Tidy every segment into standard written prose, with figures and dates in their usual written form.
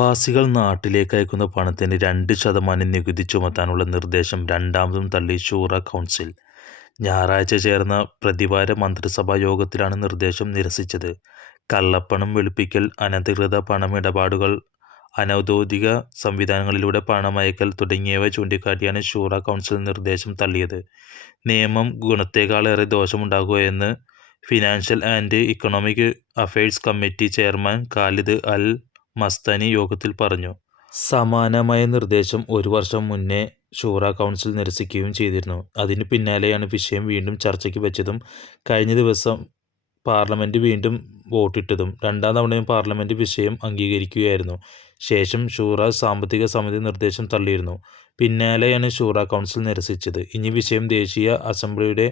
പ്രവാസികൾ നാട്ടിലേക്ക് അയക്കുന്ന പണത്തിന് 2% നികുതി ചുമത്താനുള്ള നിർദ്ദേശം രണ്ടാമതും തള്ളി ശൂറ കൗൺസിൽ. ഞായറാഴ്ച ചേർന്ന പ്രതിവാര മന്ത്രിസഭാ യോഗത്തിലാണ് നിർദ്ദേശം നിരസിച്ചത്. കള്ളപ്പണം വെളുപ്പിക്കൽ, അനധികൃത പണമിടപാടുകൾ, അനൗദ്യോഗിക സംവിധാനങ്ങളിലൂടെ പണമയക്കൽ തുടങ്ങിയവ ചൂണ്ടിക്കാട്ടിയാണ് ശൂറ കൗൺസിൽ നിർദ്ദേശം തള്ളിയത്. നിയമം ഗുണത്തേക്കാളേറെ ദോഷമുണ്ടാക്കുകയെന്ന് financial and economic affairs committee chairman Khalid Al Mastani യോഗത്തിൽ പറഞ്ഞു. സമാനമായ നിർദ്ദേശം ഒരു വർഷം മുന്നേ ശൂറ കൗൺസിൽ നിരസിക്കുകയും ചെയ്തിരുന്നു. അതിനു പിന്നാലെയാണ് വിഷയം വീണ്ടും ചർച്ചയ്ക്ക് വെച്ചതും കഴിഞ്ഞ ദിവസം പാർലമെന്റ് വീണ്ടും വോട്ടിട്ടതും. രണ്ടാം തവണയും പാർലമെന്റ് വിഷയം അംഗീകരിക്കുകയായിരുന്നു. ശേഷം ശൂറ സാമ്പത്തിക സമിതി നിർദ്ദേശം തള്ളിയിരുന്നു. പിന്നാലെയാണ് ശൂറ കൗൺസിൽ നിരസിച്ചത്. ഇനി വിഷയം ദേശീയ അസംബ്ലിയുടെ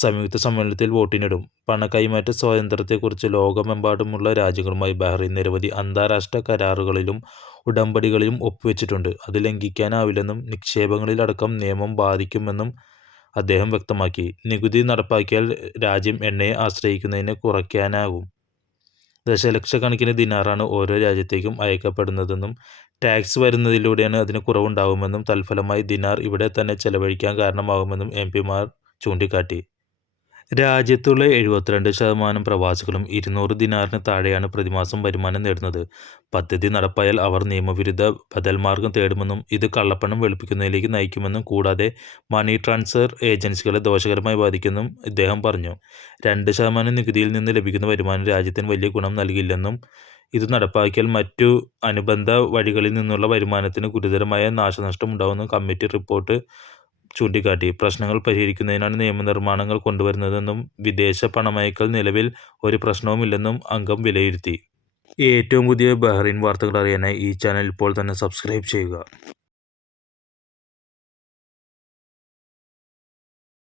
സംയുക്ത സമ്മേളനത്തിൽ വോട്ടിനിടും. പണക്കൈമാറ്റ സ്വാതന്ത്ര്യത്തെക്കുറിച്ച് ലോകമെമ്പാടുമുള്ള രാജ്യങ്ങളുമായി ബഹ്റൈൻ നിരവധി അന്താരാഷ്ട്ര കരാറുകളിലും ഉടമ്പടികളിലും ഒപ്പുവെച്ചിട്ടുണ്ട്. അത് ലംഘിക്കാനാവില്ലെന്നും നിക്ഷേപങ്ങളിലടക്കം നിയമം ബാധിക്കുമെന്നും അദ്ദേഹം വ്യക്തമാക്കി. നികുതി നടപ്പാക്കിയാൽ രാജ്യം എണ്ണയെ ആശ്രയിക്കുന്നതിനെ കുറയ്ക്കാനാകും. ദശലക്ഷക്കണക്കിന് ദിനാറാണ് ഓരോ രാജ്യത്തേക്കും അയക്കപ്പെടുന്നതെന്നും ടാക്സ് വരുന്നതിലൂടെയാണ് അതിന് കുറവുണ്ടാവുമെന്നും തൽഫലമായി ദിനാർ ഇവിടെ തന്നെ ചെലവഴിക്കാൻ കാരണമാകുമെന്നും എംപിമാർ ചൂണ്ടിക്കാട്ടി. രാജ്യത്തുള്ള 72% പ്രവാസികളും 200 ദിനാറിന് താഴെയാണ് പ്രതിമാസം വരുമാനം നേടുന്നത്. പദ്ധതി നടപ്പായാൽ അവർ നിയമവിരുദ്ധ ബദൽമാർഗം തേടുമെന്നും ഇത് കള്ളപ്പണം വെളുപ്പിക്കുന്നതിലേക്ക് നയിക്കുമെന്നും കൂടാതെ മണി ട്രാൻസ്ഫർ ഏജൻസികളെ ദോഷകരമായി ബാധിക്കുമെന്നും ഇദ്ദേഹം പറഞ്ഞു. 2% നികുതിയിൽ നിന്ന് ലഭിക്കുന്ന വരുമാനം രാജ്യത്തിന് വലിയ ഗുണം നൽകില്ലെന്നും ഇത് നടപ്പാക്കിയാൽ മറ്റു അനുബന്ധ വഴികളിൽ നിന്നുള്ള വരുമാനത്തിന് ഗുരുതരമായ നാശനഷ്ടം ഉണ്ടാകുമെന്നും കമ്മിറ്റി റിപ്പോർട്ട് ചൂണ്ടിക്കാട്ടി. പ്രശ്നങ്ങൾ പരിഹരിക്കുന്നതിനാണ് നിയമനിർമ്മാണങ്ങൾ കൊണ്ടുവരുന്നതെന്നും വിദേശ പണമയക്കൽ നിലവിൽ ഒരു പ്രശ്നവുമില്ലെന്നും അംഗം വിലയിരുത്തി. ഏറ്റവും പുതിയ ബഹ്റൈൻ വാർത്തകൾ അറിയാനായി ഈ ചാനൽ ഇപ്പോൾ തന്നെ സബ്സ്ക്രൈബ് ചെയ്യുക.